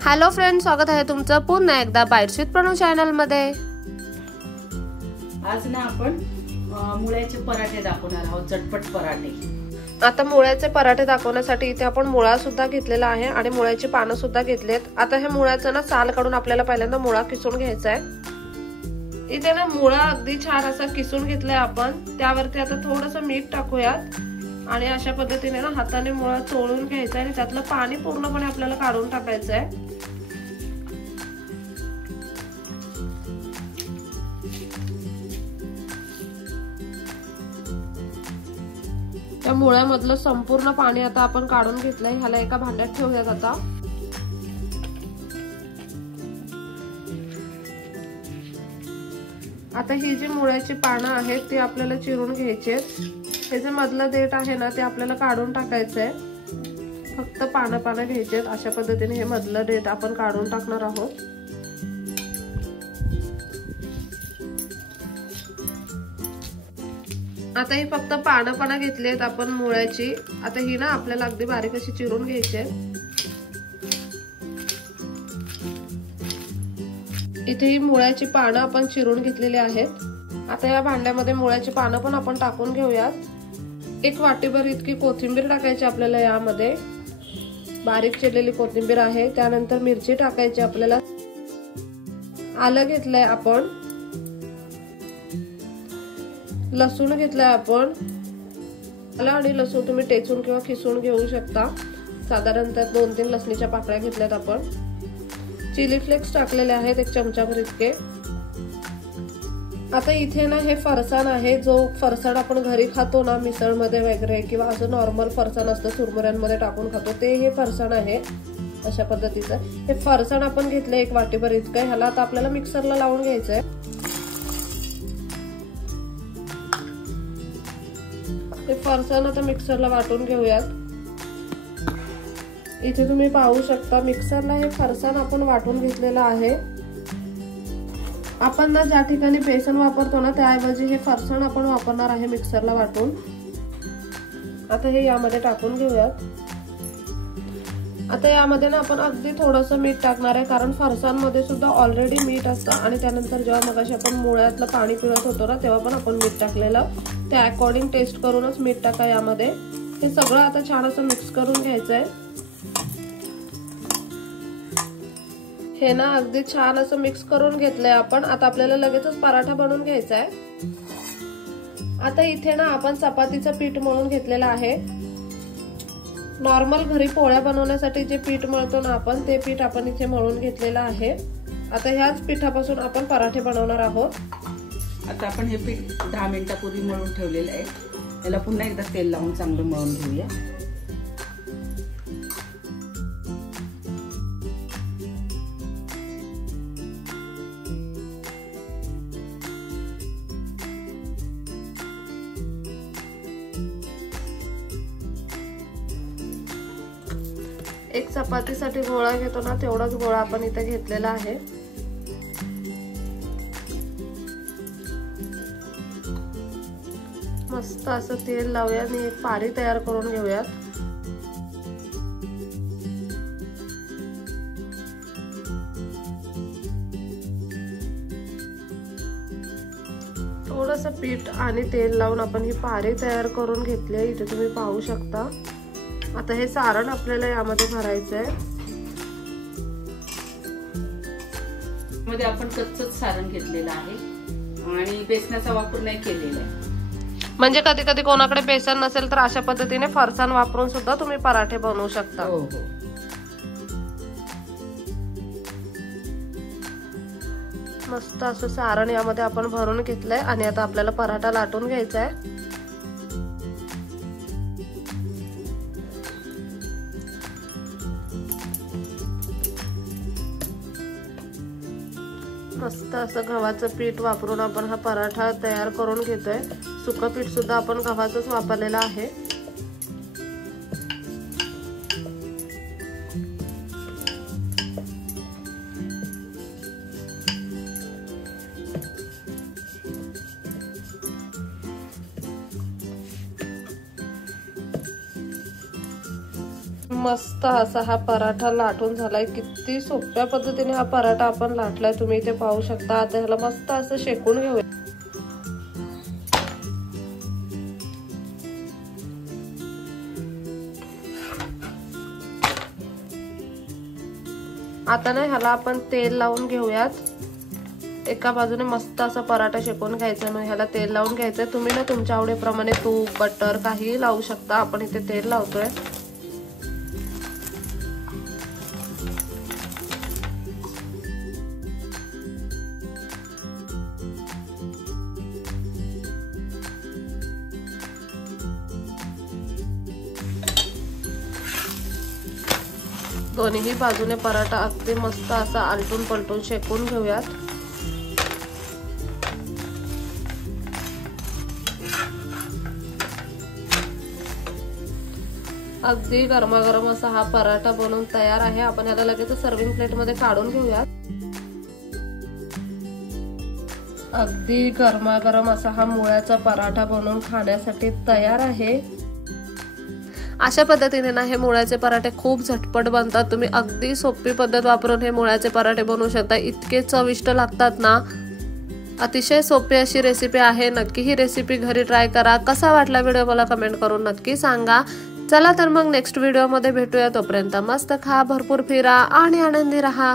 Hello friends, स्वागत आहे तुमचं पुन्हा एकदा बाईट्स विथ प्रणव चॅनल मध्ये। आज ना आपण मुळ्याचे पराठे दाखवणार आहोत, झटपट पराठे। आता मुळ्याचे पराठे दाखवण्यासाठी इथे आपण मुळा सुद्धा घेतलेला आहे आणि मुळ्याची पानं सुद्धा घेतलेत। आता हे मुळ्याचं ना साल काढून आपल्याला पहिल्यांदा मुळा किसून घ्यायचा आहे। इथे ना मुळा अगदी छान असा किसून घेतलाय आपण। त्यावरती आता थोडंसं मीठ टाकूयात आणि अशा पद्धतीने ना हाताने मुळा चोळून घ्यायचा आणि त्यातलं पाणी पूर्णपणे आपल्याला काढून टाकायचं आहे। त्या मुळ्यामधलं संपूर्ण पाणी आता आपण काढून घेतलंय। ह्याला एका भांड्यात ठेवूयात। आता ही जी मुळ्याची पानं आहेत ती आपल्याला चिरून घ्यायची आहेत। हे जे मधलं देठ आहे ना ते आपल्याला काढून टाकायचंय। फक्त पानं घ्यायची आहेत। अशा पद्धतीने हे मधलं देठ आपण काढून टाकणार आहोत। आता ही फक्त पानं घेतली आहेत आपण मुळ्याची। आता ही ना आपल्याला अगदी बारीक अशी चिरून घ्यायची आहे। इथे ही मुळ्याची पानं आपण चिरून घेतलेली आहेत। आता या भांड्यामध्ये मुळ्याची पानं पण आपण टाकून घेऊयात। एक वाटीभर इतकी कोथिंबीर टाकायची आपल्याला। यामध्ये बारीक चिरलेली कोथिंबीर आहे। त्यानंतर मिरची टाकायची आपल्याला। आलं घेतलंय आपण, लसूण घेतलाय आपण। आलं आणि लसूण तुम्ही टेचून किंवा खिसून घेऊ शकता। साधारणतः 2-3 लसणीच्या पाकळ्या घेतल्यात आपण। चिली फ्लेक्स टाकलेले आहेत 1 चमचाभर इतके। आता इथे ना हे फरसाण आहे। जो फरसाण आपण घरी खातो ना मिसळ मध्ये वगैरे किंवा असं नॉर्मल फरसाण असतं चुरमुऱ्यांमध्ये टाकून खातो ते हे फरसाण आहे अशा पद्धतीचं। हे फरसाण आपण घेतलं 1 वाटीभर इतकं। ह्याला आता आपल्याला मिक्सरला लावून घ्यायचंय। हे फरसाण आता मिक्सरला वाटून घेऊयात। इथे तुम्ही पाहू शकता मिक्सरला हे फरसाण आपण वाटून घेतलेलं आहे। आपण ना ज्या ठिकाणी बेसन वापरतो ना त्याऐवजी हे फरसाण आपण वापरणार आहे मिक्सरला वाटून। आता हे यामध्ये टाकून घेऊयात। आता यामध्ये ना आपण अगदी थोडंसं मीठ टाकणार आहे, कारण फरसाणमध्ये सुद्धा ऑलरेडी मीठ असतं आणि त्यानंतर जेव्हा मगाशी आपण मुळ्यातलं पाणी पिळत होतो ना तेव्हा पण आपण मीठ टाकलेलं। त्या अकॉर्डिंग टेस्ट करूनच मीठ टाका यामध्ये। हे सगळं आता छान असं मिक्स करून घ्यायचंय। हे ना अगदी छान असं मिक्स करून घेतलंय आपण। आता आपल्याला लगेचच पराठा बनवून घ्यायचा आहे। आता इथे ना आपण चपातीचं पीठ मळून घेतलेलं आहे। नॉर्मल घरी पोळ्या बनवण्यासाठी जे पीठ मळतो ना आपण ते पीठ आपण इथे मळून घेतलेलं आहे। आता ह्याच पिठापासून आपण पराठे बनवणार आहोत। आता आपण हे पीठ 10 मिनिटापूर्वी मळून ठेवलेलं आहे। याला पुन्हा एकदा तेल लावून चांगलं मळून घेऊया। एक चपातीसाठी गोळा घेतो ना तेवढाच गोळा आपण इथे घेतलेला आहे। मस्त असं तेल लावूया आणि एक पारी तयार करून घेऊयात। थोडंसं पीठ आणि तेल लावून आपण ही पारी तयार करून घेतली आहे। इथे तुम्ही पाहू शकता। आता हे सारण आपल्याला यामध्ये भरायचंय। मध्ये आपण कच्चच सारण घेतलेलं आहे आणि बेसनाचा वापर नाही केलेला आहे। म्हणजे कधी कोणाकडे बेसन नसेल तर अशा पद्धतीने फरसाण वापरून सुद्धा तुम्ही पराठे बनवू शकता। हो। मस्त असं सारण यामध्ये आपण भरून घेतलंय आणि आता आपल्याला पराठा लाटून घ्यायचा आहे। मस्त असं गव्हाचं पीठ वापरून आपण हा पराठा तयार करून घेतोय। सुकं पीठ सुद्धा आपण गव्हाचंच वापरलेलं आहे। मस्त असा हा पराठा लाटून झालाय। किती सोप्या पद्धतीने हा पराठा आपण लाटलाय तुम्ही इथे पाहू शकता। आता ह्याला मस्त असं शेकून घेऊया। आता ना ह्याला आपण तेल लावून घेऊयात। एका बाजूने मस्त असा पराठा शेकून घ्यायचा ना, ह्याला तेल लावून घ्यायचंय। तुम्ही ना तुमच्या आवडीप्रमाणे तूप बटर काहीही लावू शकता। आपण इथे तेल लावतोय। दोन्ही बाजूने पराठा अगदी मस्त असा आलटून पलटून शेकून घेऊयात। अगदी गरमागरम असा हा पराठा बनवून तयार आहे। आपण याला लगेच सर्विंग प्लेट मध्ये काढून घेऊयात। अगदी गरमागरम असा हा मुळ्याचा पराठा बनवून खाण्यासाठी तयार आहे। अशा पद्धतीने ना हे मुळ्याचे पराठे खूप झटपट बनतात। तुम्ही अगदी सोपी पद्धत वापरून हे मुळ्याचे पराठे बनवू शकता। इतके चविष्ट लागतात ना। अतिशय सोपी अशी रेसिपी आहे। नक्की ही रेसिपी घरी ट्राय करा। कसा वाटला व्हिडिओ मला कमेंट करून नक्की सांगा। चला तर मग नेक्स्ट व्हिडिओ मध्ये भेटूया। तोपर्यंत मस्त खा, भरपूर फिरा आणि आनंदी राहा।